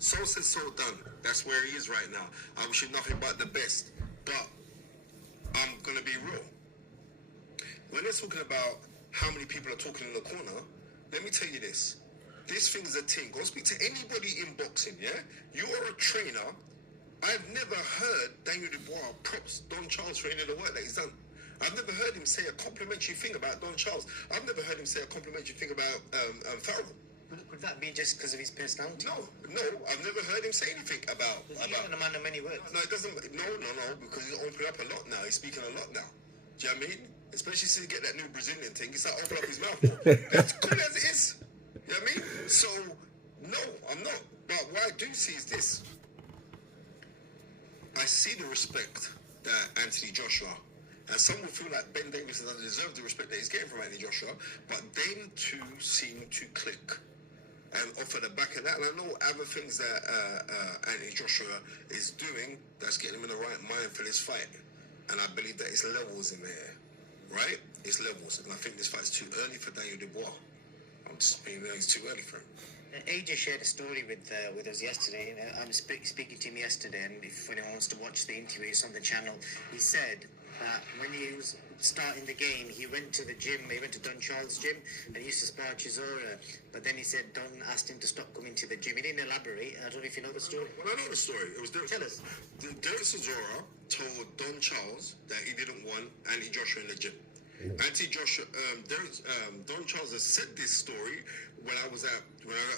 So said, so done. That's where he is right now. I wish him nothing but the best. But I'm gonna be real. When they're talking about how many people are talking in the corner, let me tell you this. This thing is a thing. Go speak to anybody in boxing, yeah? You are a trainer. I've never heard Daniel Dubois props Don Charles for any of the work that he's done. I've never heard him say a complimentary thing about Don Charles. I've never heard him say a complimentary thing about Fearon. Could that be just because of his personality? No, I've never heard him say anything about. He's a man of many words. No, it doesn't. No, because he's opened up a lot now. He's speaking a lot now. Do you know what I mean? Especially since he get that new Brazilian thing, he's like open up his mouth more. That's good as it is. You know what I mean? So no, I'm not. But what I do see is this. I see the respect that Anthony Joshua, and some will feel like Ben Davison doesn't deserve the respect that he's getting from Anthony Joshua, but them two seem to click. And off of the back of that, and I know other things that Anthony Joshua is doing that's getting him in the right mind for this fight. And I believe that it's levels in there, right? It's levels. And I think this fight's too early for Daniel Dubois. I'm just being there, it's too early for him. AJ shared a story with us yesterday. I'm speaking to him yesterday, and if anyone wants to watch the interview, it's on the channel. He said that when he was starting the game, he went to the gym, he went to Don Charles' gym, and he used to spar Chisora. But then he said Don asked him to stop coming to the gym. He didn't elaborate. I don't know if you know the story. Well, I know the story. It was Tell us. Derek Chisora told Don Charles that he didn't want Anthony Joshua in the gym. Anthony Joshua, Don Charles has said this story when I was at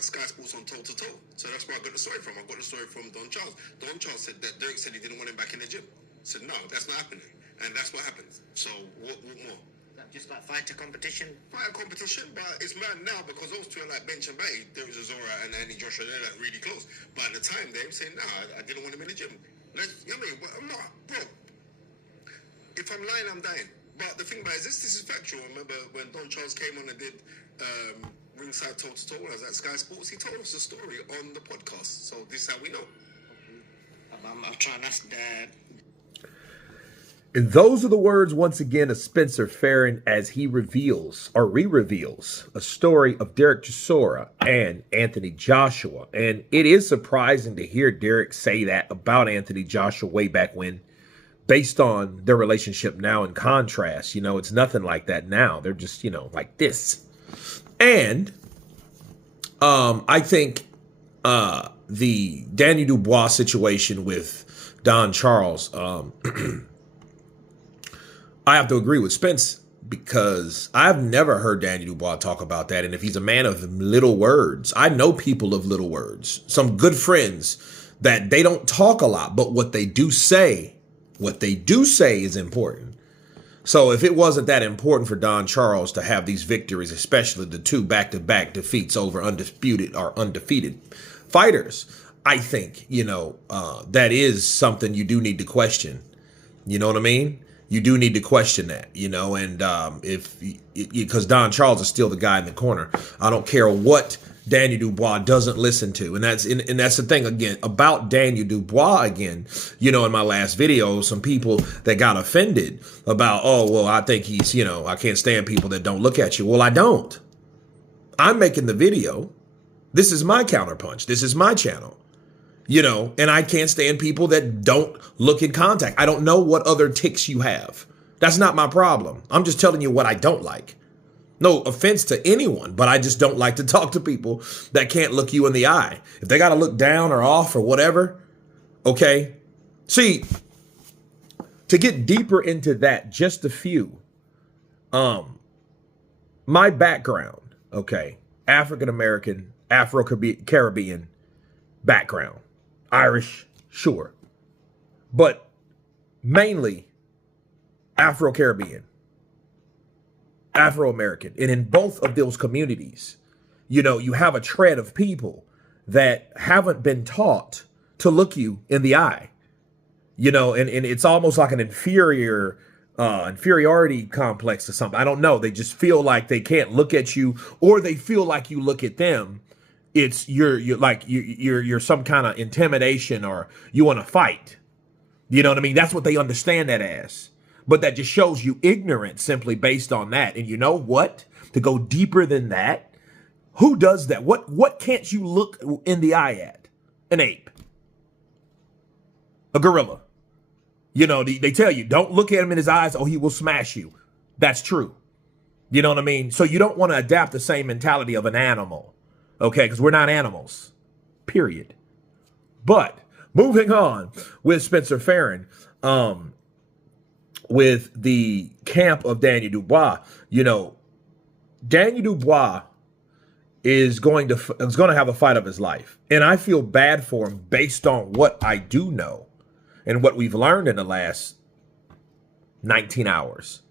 Sky Sports on Toe to Toe. So that's where I got the story from. I got the story from Don Charles. Don Charles said that Derek said he didn't want him back in the gym. I said no, that's not happening, and that's what happens. So what more? Just like fighter competition? Fighter competition, but it's mad now because those two are like bench and bay. Derek Chisora and Anthony Joshua, they're like really close. But at the time, they were saying, nah, I didn't want him in the gym. You know what I mean? But I'm not, bro. If I'm lying, I'm dying. But the thing about it is this is factual. I remember when Don Charles came on and did Ringside Toe to Toe when I was at Sky Sports, he told us the story on the podcast. So this is how we know. I'll try and ask And those are the words, once again, of Spencer Fearon as he reveals or re-reveals a story of Derek Chisora and Anthony Joshua. And it is surprising to hear Derek say that about Anthony Joshua way back when, based on their relationship now. In contrast, it's nothing like that now. They're just, like this. And I think the Daniel Dubois situation with Don Charles, I have to agree with Spence because I've never heard Daniel Dubois talk about that. And if he's a man of little words, I know people of little words, some good friends that they don't talk a lot, but what they do say is important. So if it wasn't that important for Don Charles to have these victories, especially the two back-to-back defeats over undisputed or undefeated fighters, I think, that is something you do need to question. You know what I mean? You do need to question that, and because Don Charles is still the guy in the corner. I don't care what Daniel Dubois doesn't listen to. And that's the thing again about Daniel Dubois again, in my last video, some people that got offended about, oh, well, I think he's, I can't stand people that don't look at you. Well, I don't. I'm making the video. This is my counterpunch. This is my channel. And I can't stand people that don't look in contact. I don't know what other tics you have. That's not my problem. I'm just telling you what I don't like. No offense to anyone, but I just don't like to talk to people that can't look you in the eye. If they got to look down or off or whatever, okay? See, to get deeper into that, just a few. My background, okay, African-American, Afro-Caribbean background. Irish, sure. But mainly Afro-Caribbean, Afro-American. And in both of those communities, you have a tread of people that haven't been taught to look you in the eye. And it's almost like an inferiority complex or something. I don't know. They just feel like they can't look at you, or they feel like you look at them. It's you're some kind of intimidation, or you want to fight. You know what I mean? That's what they understand that as. But that just shows you ignorance simply based on that. And you know what? To go deeper than that, who does that? What can't you look in the eye at an ape, a gorilla. You know, they tell you, don't look at him in his eyes, or he will smash you. That's true. You know what I mean? So you don't want to adapt the same mentality of an animal, okay? Because we're not animals, period. But moving on with Spencer Fearon, with the camp of Daniel Dubois, you know, Daniel Dubois is going to have a fight of his life. And I feel bad for him based on what I do know and what we've learned in the last 19 hours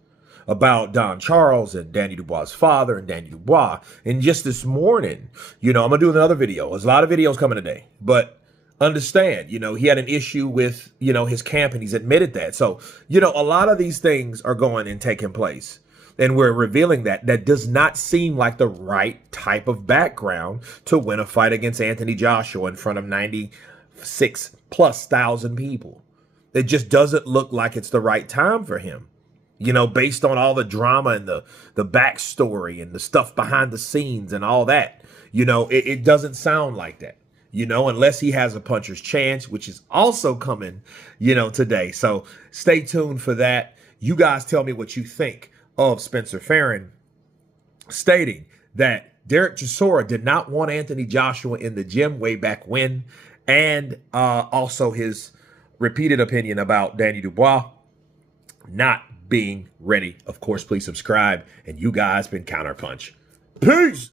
about Don Charles and Daniel Dubois' father and Daniel Dubois. And just this morning, you know, I'm going to do another video. There's a lot of videos coming today. But understand, you know, he had an issue with, you know, his camp, and he's admitted that. So, you know, a lot of these things are going and taking place. And we're revealing that does not seem like the right type of background to win a fight against Anthony Joshua in front of 96,000+ people. It just doesn't look like it's the right time for him. You know, based on all the drama and the backstory and the stuff behind the scenes and all that, you know, it doesn't sound like that, you know, unless he has a puncher's chance, which is also coming, you know, today. So stay tuned for that. You guys tell me what you think of Spencer Fearon stating that Derek Chisora did not want Anthony Joshua in the gym way back when, and also his repeated opinion about Daniel Dubois not being ready. Of course, please subscribe, and you guys been Counterpunch. Peace!